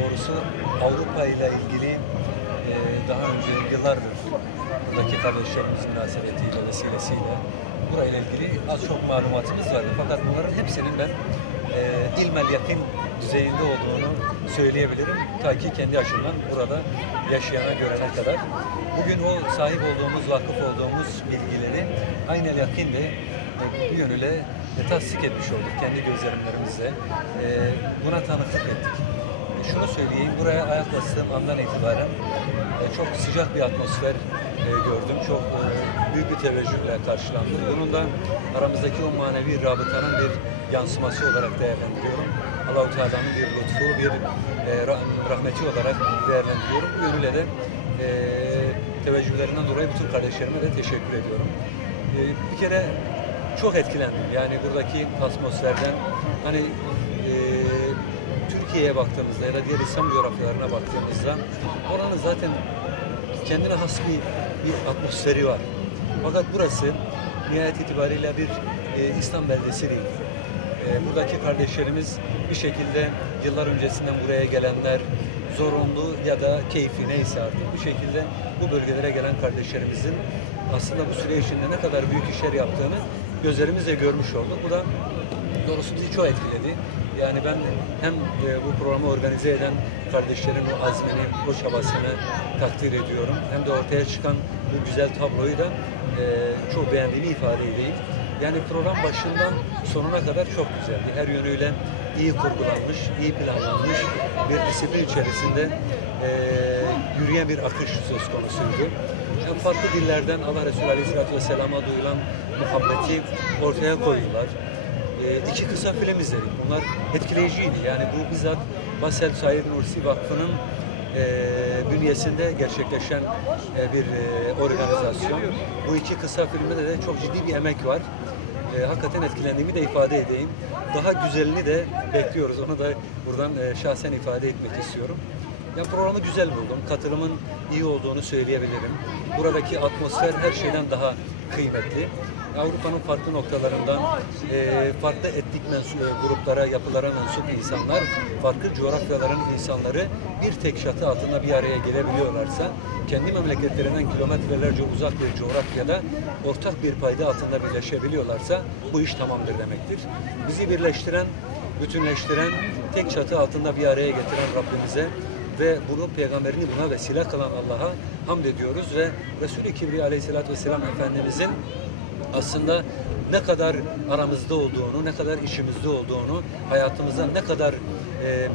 Doğrusu Avrupa ile ilgili daha önce yıllardır buradaki kardeşlerimiz münasebetiyle, vesilesiyle burayla ilgili az çok malumatımız vardı. Fakat bunların hepsinin ben ilmel yakın düzeyinde olduğunu söyleyebilirim. Ta ki kendi açımdan burada yaşayana görene kadar. Bugün o sahip olduğumuz, vakıf olduğumuz bilgileri aynel yakın ve bir yönüyle tasdik etmiş olduk kendi gözlerimlerimizle. Buna tanıklık ettik. Şunu söyleyeyim, buraya ayak bastığım andan itibaren çok sıcak bir atmosfer gördüm. Çok büyük bir teveccühle karşılandım. Bunun da aramızdaki o manevi rabıtanın bir yansıması olarak değerlendiriyorum. Allah-u Teala'nın bir lütfu, bir rahmeti olarak değerlendiriyorum. Bu yönüyle de teveccühlerinden dolayı bütün kardeşlerime de teşekkür ediyorum. Bir kere çok etkilendim. Yani buradaki atmosferden, hani Türkiye'ye baktığımızda ya da diğer İslam coğrafyalarına baktığımızda oranın zaten kendine has bir atmosferi var. Fakat burası nihayet itibariyle bir İslam beldesi değil. Buradaki kardeşlerimiz bir şekilde yıllar öncesinden buraya gelenler, zorunlu ya da keyfi neyse artık bir şekilde bu bölgelere gelen kardeşlerimizin aslında bu süre içinde ne kadar büyük işler yaptığını gözlerimizle görmüş olduk. Bu da doğrusu bizi çok etkiledi. Yani ben hem bu programı organize eden kardeşlerin o azmini, o çabasını takdir ediyorum. Hem de ortaya çıkan bu güzel tabloyu da çok beğendiğimi ifade edeyim. Yani program başından sonuna kadar çok güzeldi. Her yönüyle iyi kurgulanmış, iyi planlanmış bir disiplin içerisinde yürüyen bir akış söz konusuydu. Yani farklı dillerden Allah Resulü Aleyhisselatü Vesselam'a duyulan muhabbeti ortaya koydular. İki kısa film izledik. Bunlar etkileyiciydi. Yani bu bizzat Basel Said Nursi Vakfı'nın bünyesinde gerçekleşen bir organizasyon. Bu iki kısa filmde de çok ciddi bir emek var. Hakikaten etkilendiğimi de ifade edeyim. Daha güzelini de bekliyoruz. Onu da buradan şahsen ifade etmek istiyorum. Ya programı güzel buldum. Katılımın iyi olduğunu söyleyebilirim. Buradaki atmosfer her şeyden daha kıymetli. Avrupa'nın farklı noktalarından farklı etnik gruplara, yapılara mensup insanlar, farklı coğrafyaların insanları bir tek çatı altında bir araya gelebiliyorlarsa, kendi memleketlerinden kilometrelerce uzak bir coğrafyada ortak bir payda altında birleşebiliyorlarsa bu iş tamamdır demektir. Bizi birleştiren, bütünleştiren, tek çatı altında bir araya getiren Rabbimize ve bunu peygamberini buna vesile kılan Allah'a hamd ediyoruz ve Resul-i Kibriya Aleyhisselatü Vesselam Efendimizin aslında ne kadar aramızda olduğunu, ne kadar içimizde olduğunu, hayatımıza ne kadar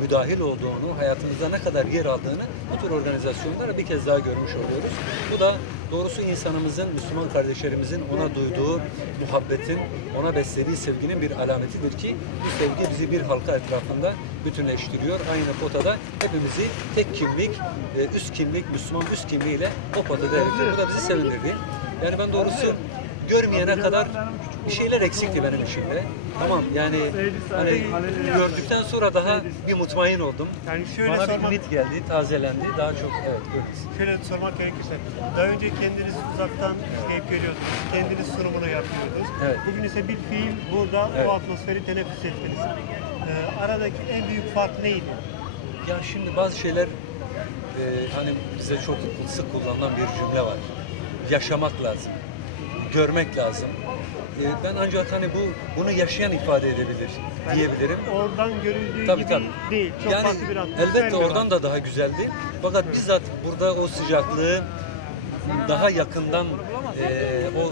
müdahil olduğunu, hayatımızda ne kadar yer aldığını bu tür organizasyonlara bir kez daha görmüş oluyoruz. Bu da doğrusu insanımızın, Müslüman kardeşlerimizin ona duyduğu muhabbetin, ona beslediği sevginin bir alametidir ki bu sevgi bizi bir halka etrafında bütünleştiriyor. Aynı potada hepimizi tek kimlik, üst kimlik, Müslüman üst kimliğiyle o potada eritiyor. Bu da bizi sevindirdi. Yani ben doğrusu görmeyene kadar bir şeyler eksikti benim içimde. Tamam yani hani gördükten sonra daha bir mutmain oldum. Yani şöyle bana sormak, bir ümit geldi, tazelendi. Daha çok şöyle sormak gerekirse, daha önce kendiniz uzaktan izleyip görüyordunuz, kendiniz sunumunu yapıyordunuz. Evet. Bugün ise bir fiil burada Evet. o atmosferi teneffüs ettiniz. Aradaki en büyük fark neydi? Ya şimdi bazı şeyler hani bize çok sık kullanılan bir cümle var. Yaşamak lazım. Görmek lazım. Ben ancak hani bunu yaşayan ifade edebilir diyebilirim. Oradan görüldüğü Tabii, gibi tabii. değil. Çok Yani farklı bir atmosfer elbette mi var? oradan da daha güzeldi. Fakat bizzat burada o sıcaklığı daha yakından o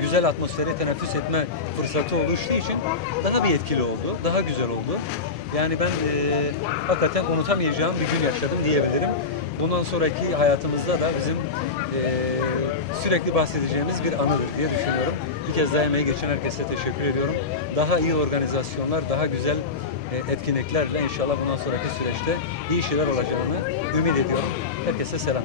güzel atmosferi teneffüs etme fırsatı oluştuğu için daha bir etkili oldu, daha güzel oldu. Yani ben hakikaten unutamayacağım bir gün yaşadım diyebilirim. Bundan sonraki hayatımızda da bizim sürekli bahsedeceğimiz bir anıdır diye düşünüyorum. Bir kez daha emeği geçen herkese teşekkür ediyorum. Daha iyi organizasyonlar, daha güzel etkinliklerle inşallah bundan sonraki süreçte iyi şeyler olacağını ümit ediyorum. Herkese selam.